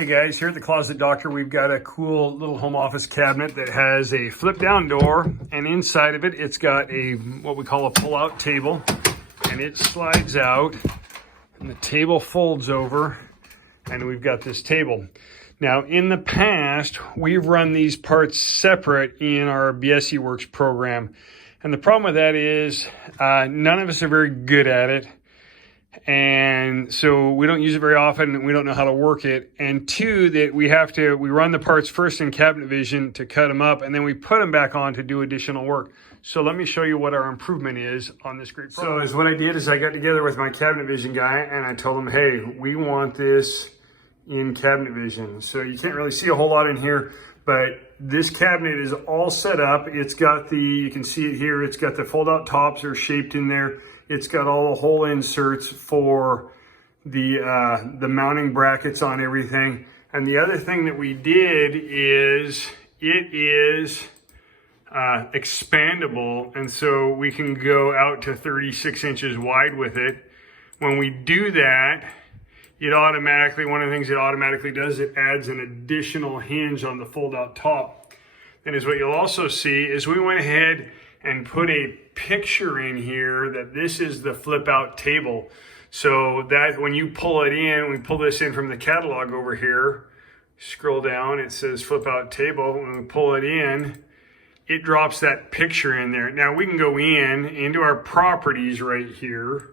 Hey guys, here at the Closet Doctor, we've got a cool little home office cabinet that has a flip down door, and inside of it, it's got a what we call a pull out table, and it slides out and the table folds over, and we've got this table. Now, in the past, we've run these parts separate in our BSE Works program, and the problem with that is none of us are very good at it. And so we don't use it very often, and we don't know how to work it. And two, that we run the parts first in Cabinet Vision to cut them up, and then we put them back on to do additional work. So let me show you what our improvement is on this great product. So what I did is I got together with my Cabinet Vision guy, and I told him, hey, we want this in Cabinet Vision. So you can't really see a whole lot in here, but this cabinet is all set up. It's got you can see it here, it's got the fold-out tops are shaped in there. It's got all the hole inserts for the mounting brackets on everything. And the other thing that we did is it is expandable, and so we can go out to 36 inches wide with it. When we do that, one of the things it automatically does, it adds an additional hinge on the fold-out top. And as what you'll also see is we went ahead and put a picture in here that this is the flip out table. So that when you pull it in, we pull this in from the catalog over here, scroll down, it says flip out table. When we pull it in, it drops that picture in there. Now we can go into our properties right here,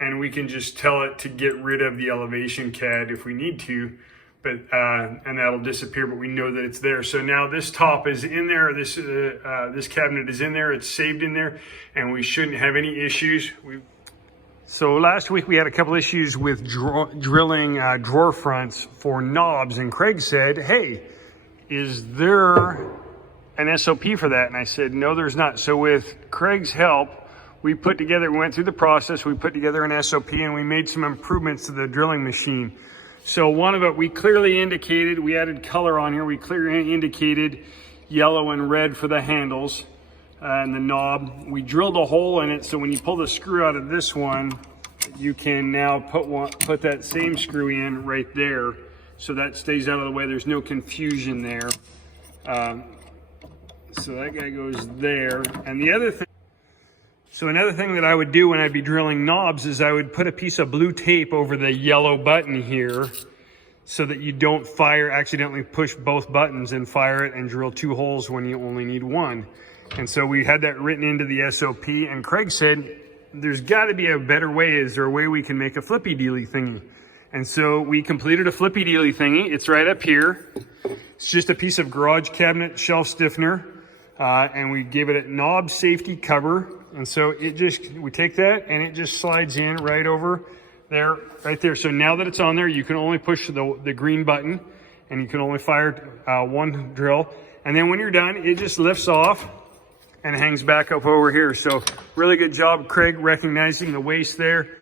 and we can just tell it to get rid of the elevation CAD if we need to, but and that'll disappear, but we know that it's there. So now this top is in there, this cabinet is in there, it's saved in there, and we shouldn't have any issues. So last week we had a couple issues with drilling drawer fronts for knobs, and Craig said, hey, is there an SOP for that? And I said, no, there's not. So with Craig's help, we went through the process, we put together an SOP, and we made some improvements to the drilling machine. So one of it, we clearly indicated, we added color on here, we clearly indicated yellow and red for the handles and the knob. We drilled a hole in it, so when you pull the screw out of this one, you can now put that same screw in right there, so that stays out of the way, there's no confusion there. So that guy goes there. And another thing that I would do when I'd be drilling knobs is I would put a piece of blue tape over the yellow button here so that you don't accidentally push both buttons and fire it and drill two holes when you only need one. And so we had that written into the SOP, and Craig said, there's got to be a better way. Is there a way we can make a flippy dealy thingy? And so we completed a flippy dealy thingy. It's right up here. It's just a piece of garage cabinet shelf stiffener, and we gave it a knob safety cover. And so we take that and it just slides in right over there, right there. So now that it's on there, you can only push the green button, and you can only fire one drill. And then when you're done, it just lifts off and hangs back up over here. So really good job, Craig, recognizing the waste there.